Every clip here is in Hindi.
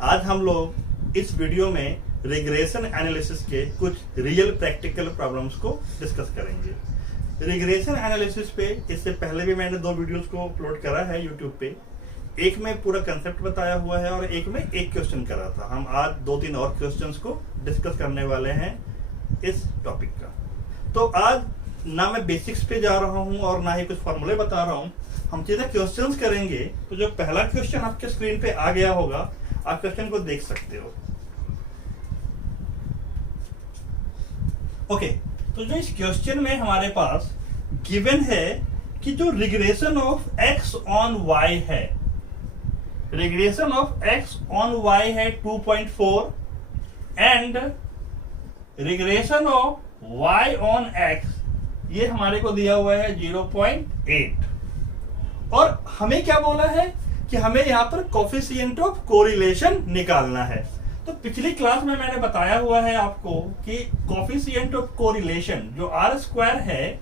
आज हम लोग इस वीडियो में रिग्रेशन एनालिसिस के कुछ रियल प्रैक्टिकल प्रॉब्लम्स को डिस्कस करेंगे। रिग्रेशन एनालिसिस पे इससे पहले भी मैंने 2 वीडियोस को अपलोड करा है यूट्यूब पे। एक में पूरा कंसेप्ट बताया हुआ है और एक में एक क्वेश्चन करा था। हम आज 2-3 और क्वेश्चंस को डिस्कस करने वाले हैं इस टॉपिक का। तो आज ना मैं बेसिक्स पे जा रहा हूं और ना ही कुछ फॉर्मूले बता रहा हूं, हम सीधे क्वेश्चंस करेंगे। तो जो पहला क्वेश्चन आपके स्क्रीन पे आ गया होगा, आप क्वेश्चन को देख सकते हो। ओके, तो जो इस क्वेश्चन में हमारे पास गिवन है कि जो regression of X on Y है, regression of X on Y है 2.4 and regression of Y on X ये हमारे को दिया हुआ है 0.8। और हमें क्या बोला है कि हमें यहां पर कोफिशिएंट ऑफ कोरिलेशन निकालना है। तो पिछली क्लास में मैंने बताया हुआ है आपको कि कोफिशिएंट ऑफ कोरिलेशन जो आर स्क्वायर है,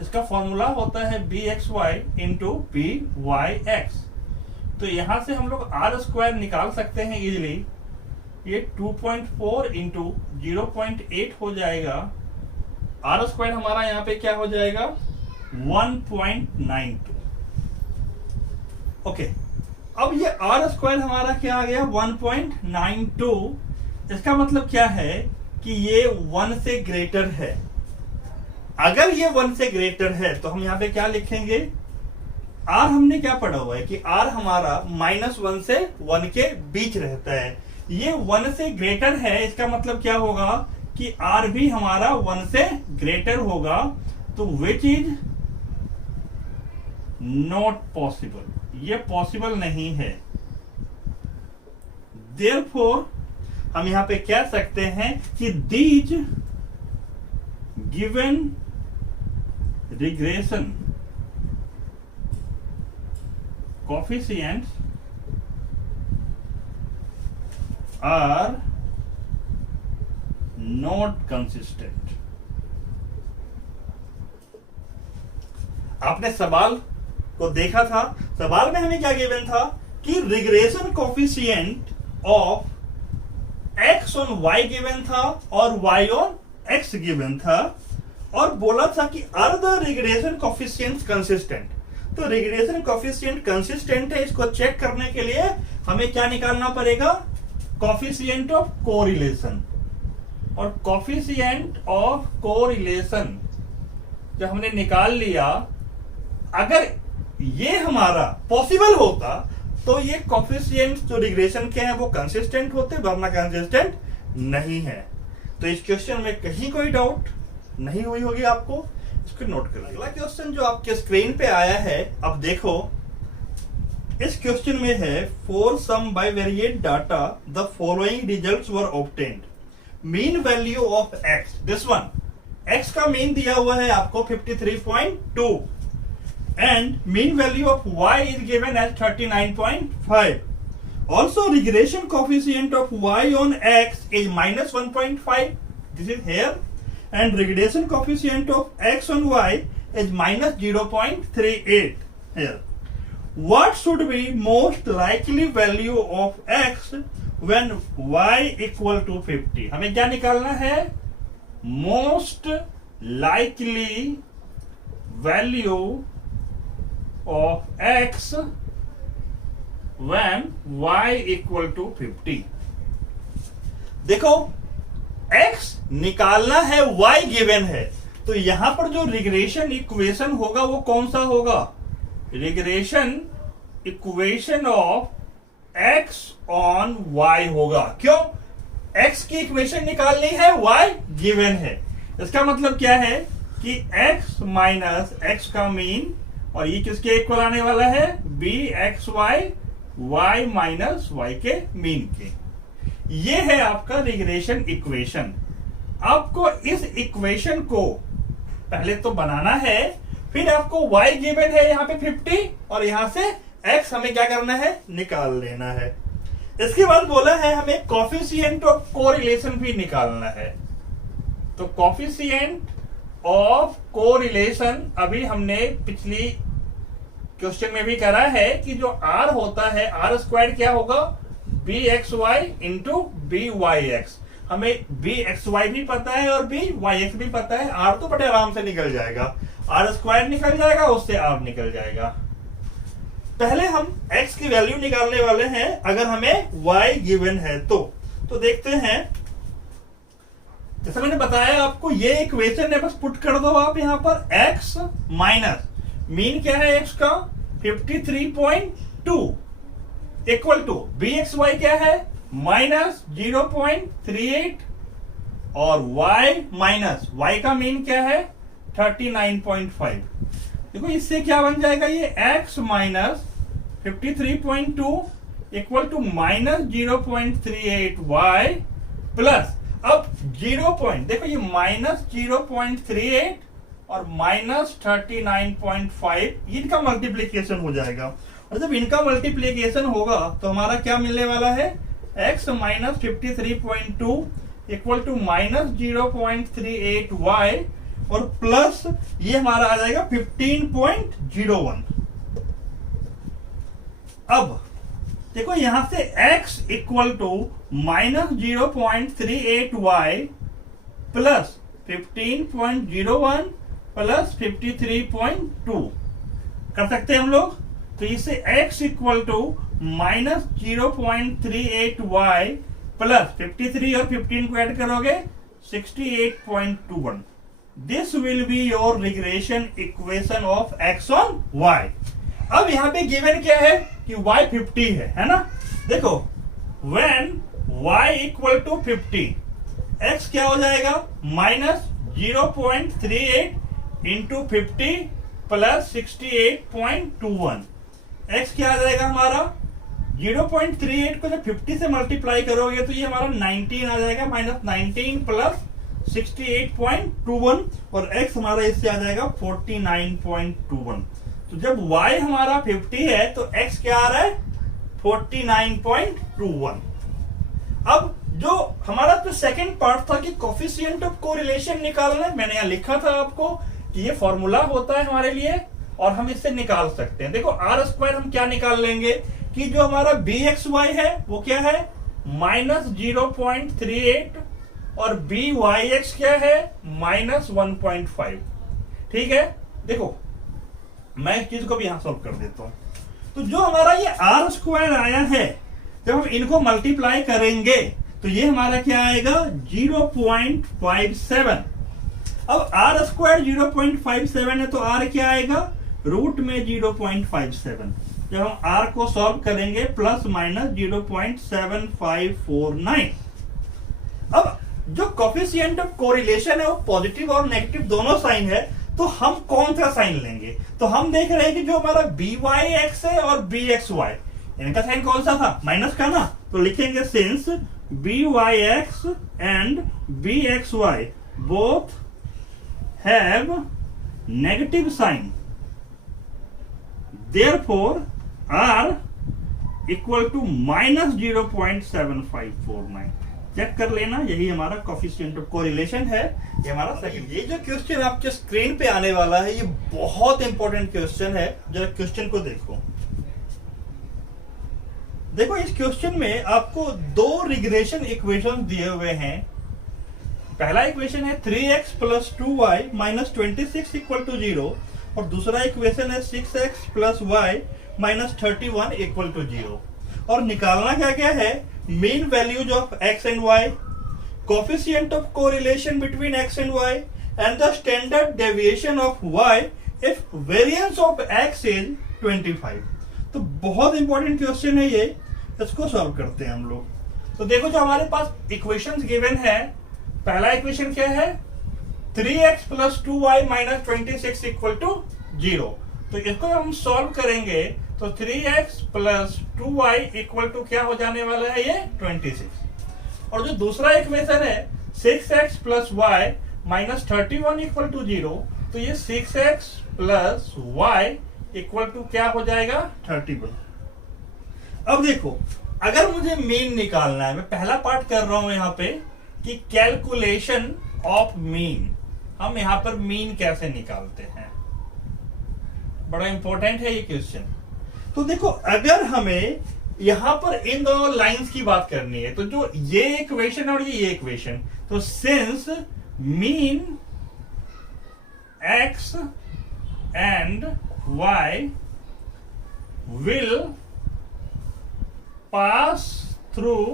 इसका फॉर्मूला होता है bxy इंटू byx। तो यहां से हम लोग आर स्क्वायर निकाल सकते हैं इजिली। ये 2.4 इंटू 0.8 हो जाएगा। आर स्क्वायर हमारा यहाँ पे क्या हो जाएगा 1.92। ओके, अब ये आर स्क्वायर हमारा क्या आ गया 1.92। इसका मतलब क्या है कि ये 1 से ग्रेटर है। अगर ये 1 से ग्रेटर है तो हम यहाँ पे क्या लिखेंगे, आर हमने क्या पढ़ा हुआ है कि आर हमारा -1 से 1 के बीच रहता है। ये 1 से ग्रेटर है, इसका मतलब क्या होगा कि आर भी हमारा 1 से ग्रेटर होगा। तो विच इज नॉट पॉसिबल, ये पॉसिबल नहीं है। देयरफॉर हम यहां पे कह सकते हैं कि these given regression coefficients are not consistent। आपने सवाल को देखा था, सवाल में हमें क्या गिवन था कि regression coefficient of X on Y given था और वाई ऑन एक्स गिवन था, और बोला था कि are the regression coefficients consistent. तो रिग्रेशन कोफिशिएंट कंसिस्टेंट है, इसको चेक करने के लिए हमें क्या निकालना पड़ेगा, कोफिशिएंट ऑफ कोरिलेशन। और कोफिशिएंट ऑफ कोरिलेशन जब हमने निकाल लिया, अगर ये हमारा पॉसिबल होता तो ये कोफिशिएंट जो रिग्रेशन के हैं वो कंसिस्टेंट होते, वरना कंसिस्टेंट नहीं है। तो इस क्वेश्चन में कहीं कोई डाउट नहीं हुई होगी आपको, इसको नोट कर लीजिए। अगला क्वेश्चन जो आपके स्क्रीन पे आया है, अब देखो इस क्वेश्चन में है for some bivariate data the following results were obtained. Mean value of x, this one, x का मीन दिया हुआ है आपको 53.2 and mean value of y is given as 39.5। Also regression coefficient of Y on x is -1.5, this is here, and regression coefficient of x on y is -0.38 here. What should be most likely value of x when y equal to 50? हमें क्या निकालना है, most likely value of x when y equal to 50। देखो x निकालना है, y गिवन है, तो यहां पर जो रिग्रेशन इक्वेशन होगा वो कौन सा होगा, regression equation of x on y होगा। क्यों, x की इक्वेशन निकालनी है, y गिवन है। इसका मतलब क्या है कि x माइनस x का मीन, और ये किसके इक्वल आने वाला है, bxy, y माइनस y के मीन के। ये है आपका रिग्रेशन इक्वेशन। आपको इस इक्वेशन को पहले तो बनाना है, फिर आपको y गिवन है यहाँ पे 50 और यहां से x हमें क्या करना है, निकाल लेना है। इसके बाद बोला है हमें कोफिशिएंट ऑफ कोरिलेशन भी निकालना है। तो कोफिशिएंट ऑफ कोरिलेशन अभी हमने पिछली क्वेश्चन में भी करा है कि जो r होता है, आर स्क्वायर क्या होगा b x y into b y x. हमें बी एक्स वाई भी पता है और बी वाई एक्स भी पता है। आर तो बड़े आराम से निकल जाएगा, आर स्क्वायर निकल जाएगा, उससे आर निकल जाएगा। पहले हम x की वैल्यू निकालने वाले हैं अगर हमें y गिवन है तो देखते हैं। जैसे मैंने बताया आपको, ये इक्वेशन है, बस पुट कर दो आप यहां पर x माइनस मीन क्या है x का 53.2 इक्वल टू bxy क्या है माइनस 0.38 और y माइनस y का मीन क्या है 39.5। देखो इससे क्या बन जाएगा, ये x minus 53.2 equal to minus 0.38 y plus अब 0 पॉइंट, देखो ये माइनस 0.38 और माइनस 39.5 इनका मल्टीप्लीकेशन हो जाएगा। और जब इनका मल्टीप्लीकेशन होगा तो हमारा क्या मिलने वाला है, x minus 53.2 equal to minus 0.38 y और प्लस ये हमारा आ जाएगा 15.01। अब देखो यहां से x equal to minus 0.38 y plus 15.01 plus 53.2 कर सकते हैं हम लोग। तो इससे x equal to minus 0.38 y plus 53 और 15 को ऐड करोगे 68.21। This will be your regression equation of x on y। अब यहां पे गिवन क्या है कि y 50 है ना। देखो when y equal to 50 x क्या हो जाएगा माइनस 0.38 इंटू 50 प्लस 68.21। x क्या आ जाएगा हमारा 0.38 को जब 50 से मल्टीप्लाई करोगे तो ये हमारा 19 आ जाएगा, माइनस 19 प्लस 68.21 और x हमारा इससे आ जाएगा 49.21। तो जब y हमारा 50 है तो x क्या आ रहा है 49.21। अब जो हमारा तो सेकंड पार्ट था कि कोफिशिएंट ऑफ कोरिलेशन निकालना है, मैंने यहां लिखा था आपको कि ये फॉर्मूला होता है हमारे लिए और हम इससे निकाल सकते हैं। देखो आर स्क्वायर हम क्या निकाल लेंगे कि जो हमारा बी एक्स वाई है वो क्या है माइनस 0.38 और बी वाई एक्स क्या है माइनस 1.5। ठीक है, देखो मैं इस चीज को भी यहां सॉल्व कर देता हूं। तो जो हमारा ये आर स्क्वायर आया है, जब हम इनको मल्टीप्लाई करेंगे तो ये हमारा क्या आएगा 0.57। अब आर स्क्वायर 0.57 है तो आर क्या आएगा रूट में 0.57। जब हम आर को सॉल्व करेंगे प्लस माइनस 0.7549। अब जो कोफिशिएंट ऑफ कोरिलेशन है वो पॉजिटिव और नेगेटिव दोनों साइन है, तो हम कौन सा साइन लेंगे। तो हम देख रहे हैं कि जो हमारा बी वाई एक्स है और बी एक्स वाई, इनका साइन कौन सा था माइनस का ना। तो लिखेंगे since b y x and b x y both have negative sign, therefore r equal to minus 0.7549। Check कर लेना, यही हमारा कोफिशिएंट ऑफ कोरिलेशन है। ये हमारा सेकंड। ये जो क्वेश्चन आपके स्क्रीन पे आने वाला है ये बहुत इंपॉर्टेंट क्वेश्चन है। जरा क्वेश्चन को देखो। देखो इस क्वेश्चन में आपको दो रिग्रेशन इक्वेशन दिए हुए हैं। पहला इक्वेशन है 3x plus 2y minus 26 equal to 0 और दूसरा इक्वेशन है 6x plus y minus 31 equal to 0। और निकालना क्या क्या है, mean values of x and y, coefficient of correlation between x and y and the standard deviation of y if variance of x is 25। तो बहुत इंपॉर्टेंट क्वेश्चन है ये, इसको सॉल्व करते हैं हम लोग। तो देखो जो हमारे पास इक्वेशंस गिवन है, पहला इक्वेशन क्या है 3x plus 2y minus 26 equal to 0। तो इसको हम सॉल्व करेंगे तो 3x plus 2y equal to क्या हो जाने वाला है ये 26। और जो दूसरा इक्वेशन है 6x plus y minus 31 equal to 0, तो ये 6x plus y equal to क्या हो जाएगा 31। अब देखो अगर मुझे मीन निकालना है, मैं पहला पार्ट कर रहा हूं यहां पे कि कैलकुलेशन ऑफ मीन, हम यहां पर मीन कैसे निकालते हैं, बड़ा इंपॉर्टेंट है ये क्वेश्चन। तो देखो अगर हमें यहां पर इन दोनों लाइंस की बात करनी है, तो जो ये इक्वेशन और ये इक्वेशन, तो since mean x and y will pass through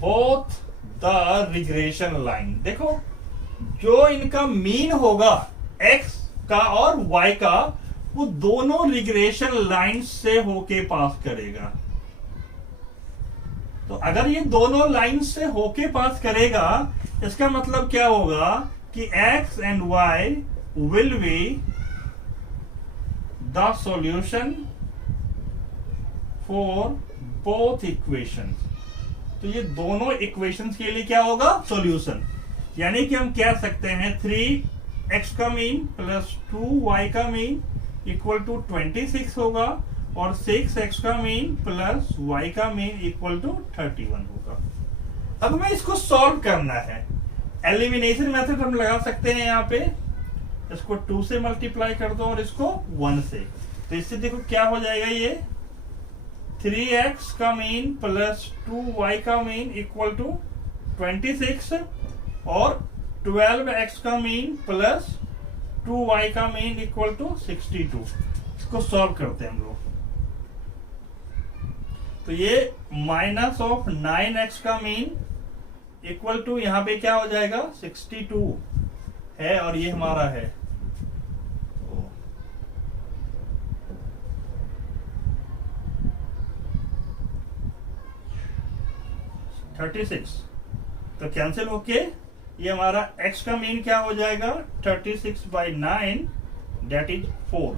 both the regression line। देखो जो इनका मीन होगा x का और y का, वो दोनों रिग्रेशन लाइन से होके पास करेगा। तो अगर ये दोनों लाइन से होके पास करेगा, इसका मतलब क्या होगा कि x and y will be the solution for both equations. तो ये दोनों इक्वेशंस के लिए क्या होगा? सॉल्यूशन। यानी कि हम कह सकते हैं 3x का मीन प्लस 2y का मीन इक्वल टू 26 होगा, और 6x का मीन प्लस y का मीन इक्वल टू 31 होगा। अब हमें इसको सॉल्व करना है। एलिमिनेशन मेथड हम लगा सकते हैं, यहाँ पे इसको 2 से मल्टीप्लाई कर दो और इसको 1 से। तो इससे देखो क्या हो जाएगा, ये 3x का मीन प्लस 2y का मीन इक्वल टू 26, और 12x का मीन प्लस 2y का मीन इक्वल टू 62। इसको सॉल्व करते हैं हम लोग। तो ये माइनस ऑफ 9x का मीन इक्वल टू यहां पे क्या हो जाएगा? 62 है, और ये हमारा है 36। तो कैंसिल होके ये हमारा x का मीन क्या हो जाएगा? 36/9 दैट इज 4।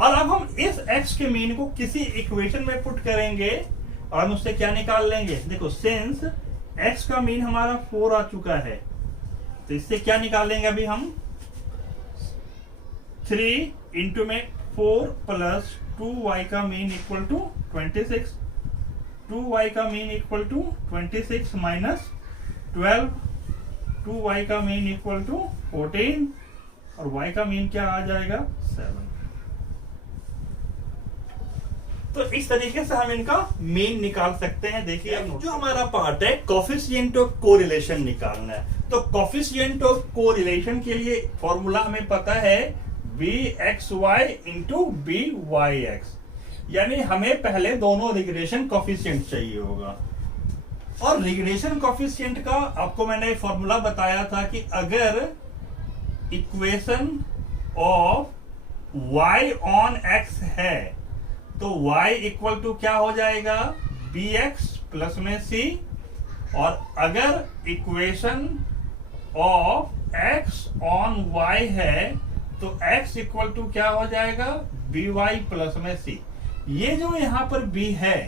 और अब हम इस x के मीन को किसी इक्वेशन में पुट करेंगे और हम उससे क्या निकाल लेंगे? देखो सिंस x का मीन हमारा 4 आ चुका है, तो इससे क्या निकाल लेंगे अभी हम? 3 इंटू में 4 प्लस 2y का मीन इक्वल टू 26, 2y का mean equal to 26 minus 12, 2y का मीन इक्वल टू 14, और y का मीन क्या आ जाएगा? 7। तो इस तरीके से हम इनका मीन निकाल सकते हैं। देखिए अब जो हमारा पार्ट है कोफिशिएंट ऑफ कोरिलेशन निकालना है। तो कोफिशिएंट ऑफ कोरिलेशन के लिए फॉर्मूला हमें पता है bxy इंटू byx, यानी हमें पहले दोनों रिग्रेशन कोफिशिएंट चाहिए होगा। और रिग्रेशन कोफिशिएंट का आपको मैंने फॉर्मूला बताया था कि अगर equation of y on x है, तो y इक्वल टू क्या हो जाएगा? bx प्लस में c। और अगर equation of x on y है, तो x इक्वल टू क्या हो जाएगा? by प्लस में c। ये जो यहां पर b है,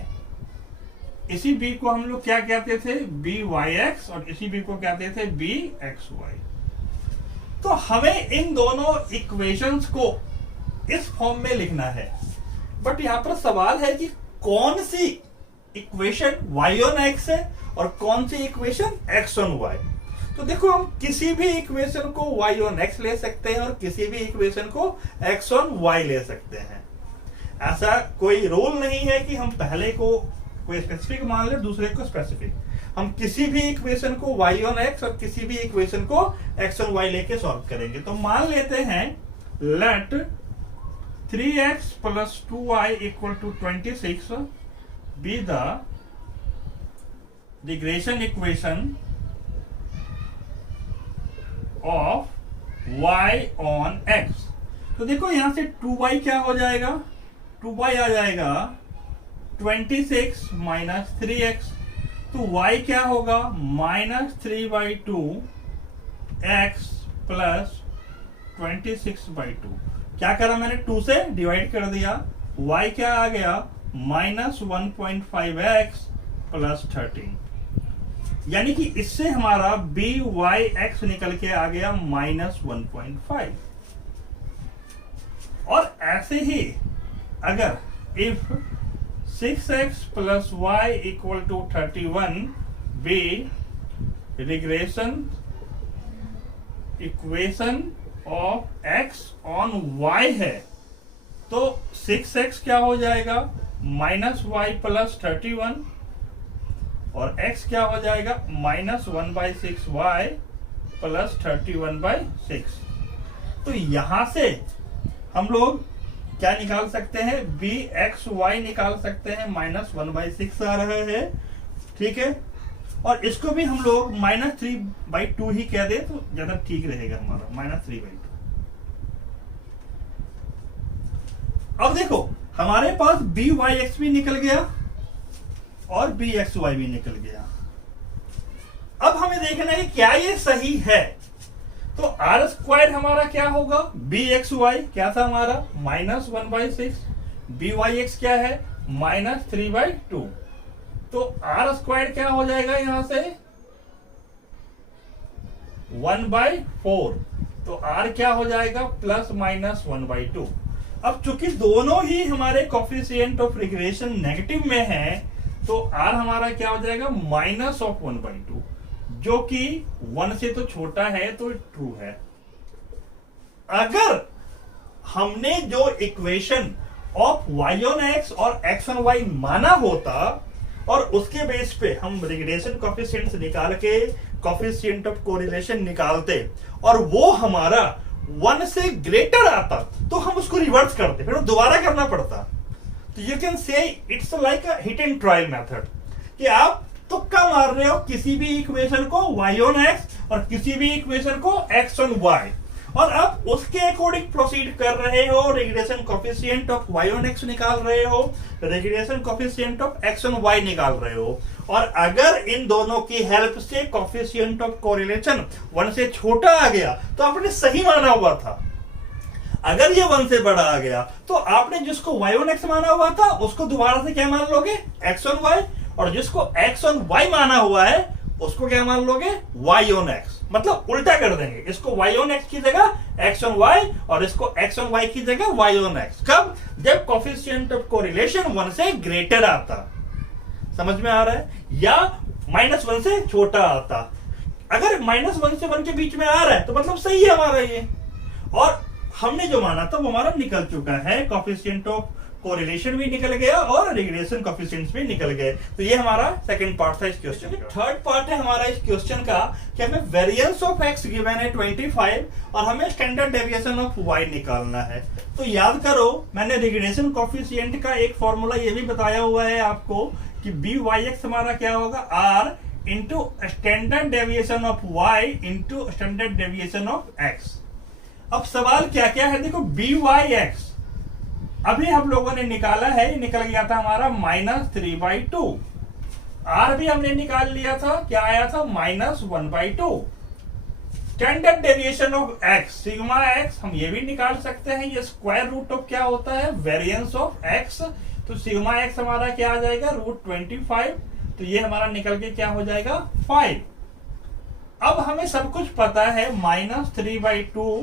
इसी b को हम लोग क्या कहते थे? byx, और इसी b को कहते थे bxy। तो हमें इन दोनों इक्वेशंस को इस फॉर्म में लिखना है। बट यहां पर सवाल है कि कौन सी इक्वेशन y ऑन x है और कौन सी इक्वेशन x ऑन y। तो देखो हम किसी भी इक्वेशन को y ऑन x ले सकते हैं और किसी भी इक्वेशन को x ऑन y ले सकते हैं। ऐसा कोई रूल नहीं है कि हम पहले को कोई स्पेसिफिक मान ले, दूसरे को स्पेसिफिक। हम किसी भी इक्वेशन को y ऑन x और किसी भी इक्वेशन को x ऑन y लेके सॉल्व करेंगे। तो मान लेते हैं late 3x plus 2y equal to 26 be the regression equation of y on x। तो देखो यहां से 2y क्या हो जाएगा? 2y आ जाएगा 26 माइनस 3x। तो y क्या होगा? -3/2 x प्लस 26/2। क्या करा मैंने? 2 से डिवाइड कर दिया। y क्या आ गया? -1.5x plus 13। यानी कि इससे हमारा byx निकल के आ गया -1.5। और ऐसे ही अगर if 6x plus y equal to 31 be regression equation of x on y है, तो 6x क्या हो जाएगा -y प्लस 31 और x क्या हो जाएगा -1/6y प्लस 31/6। तो यहां से हम लोग क्या निकाल सकते हैं, bxy निकाल सकते हैं, -1/6 आ रहा है, ठीक है। और इसको भी हम लोग -3/2 ही कह दे तो ज्यादा ठीक रहेगा हमारा, -3/2। अब देखो हमारे पास byx भी निकल गया और bxy भी निकल गया। अब हमें देखना है क्या ये सही है। तो r² हमारा क्या होगा, bxy क्या था हमारा -1/6, byx क्या है -3/2। तो r² क्या हो जाएगा यहां से 1/4। तो r क्या हो जाएगा ±1/2। अब चूंकि दोनों ही हमारे कोफिशिएंट ऑफ रिग्रेशन नेगेटिव में है तो r हमारा क्या हो जाएगा -1/2, जो कि 1 से तो छोटा है तो ट्रू है। अगर हमने जो equation of y on x और x ऑन y माना होता और उसके बेस पे हम रिग्रेशन कोफिशिएंट्स निकाल के कोफिशिएंट ऑफ कोरिलेशन निकालते और वो हमारा 1 से ग्रेटर आता तो हम उसको रिवर्स करते, फिर दोबारा करना पड़ता। तो you can say it's like a hit and trial method कि आप तुक्का मार रहे हो किसी भी इक्वेशन को y ऑन x और किसी भी इक्वेशन को x ऑन y, और अब उसके अकॉर्डिंग प्रोसीड कर रहे हो, regression coefficient of y on x निकाल रहे हो, regression coefficient of x on y निकाल रहे हो। और अगर इन दोनों की हेल्प से कोफिशिएंट ऑफ कोरिलेशन 1 से छोटा आ गया तो आपने सही माना हुआ था। अगर ये 1 से बड़ा आ गया तो आपने जिसको y ऑन x माना हुआ था उसको दोबारा से क्या मान लोगे, x ऑन y, और जिसको x ऑन y माना हुआ है उसको क्या मान लोगे, y ऑन x। मतलब उल्टा कर देंगे, इसको y ऑन x की जगह x ऑन y और इसको x ऑन y की जगह y ऑन x। कब, जब कोफिशिएंट ऑफ कोरिलेशन 1 से ग्रेटर आता। समझ में आ रहा है, या -1 से छोटा आता। अगर -1 से 1 के बीच में आ रहा है तो मतलब सही है हमारा ये, और हमने जो माना था वो हमारा निकल चुका है। कोफिशिएंट ऑफ कोरिलेशन भी निकल गया और रिग्रेशन कोफिशिएंट्स भी निकल गए। तो ये हमारा सेकंड पार्ट था इस क्वेश्चन का। थर्ड पार्ट है हमारा इस क्वेश्चन का कि हमें वेरिएंस ऑफ x गिवन है 25 और हमें स्टैंडर्ड डेविएशन ऑफ y निकालना है। तो याद करो मैंने रिग्रेशन कोफिशिएंट का एक फॉर्मूला ये भी बताया हुआ है आपको कि byx हमारा क्या होगा, r into standard deviation of y into standard deviation of x। अब सवाल क्या क्या है, देखो byx अभी हम लोगों ने निकाला है, निकल गया था हमारा -3/2। r भी हमने निकाल लिया था, क्या आया था -1/2। Standard deviation of x sigma x हम ये भी निकाल सकते हैं, ये स्क्वायर रूट ऑफ क्या होता है, वेरिएंस ऑफ x। तो सिग्मा x हमारा क्या आ जाएगा √25। तो ये हमारा निकल के क्या हो जाएगा 5। अब हमें सब कुछ पता है, -3/2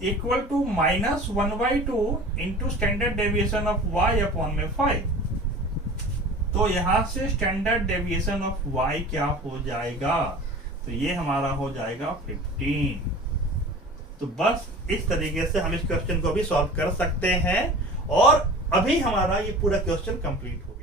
equal to -1/2 into standard deviation of y upon में 5। तो यहां से स्टैंडर्ड डेविएशन ऑफ y क्या हो जाएगा, तो ये हमारा हो जाएगा 15। तो बस इस तरीके से हम इस क्वेश्चन को भी सॉल्व कर सकते हैं और अभी हमारा ये पूरा क्वेश्चन कंप्लीट हो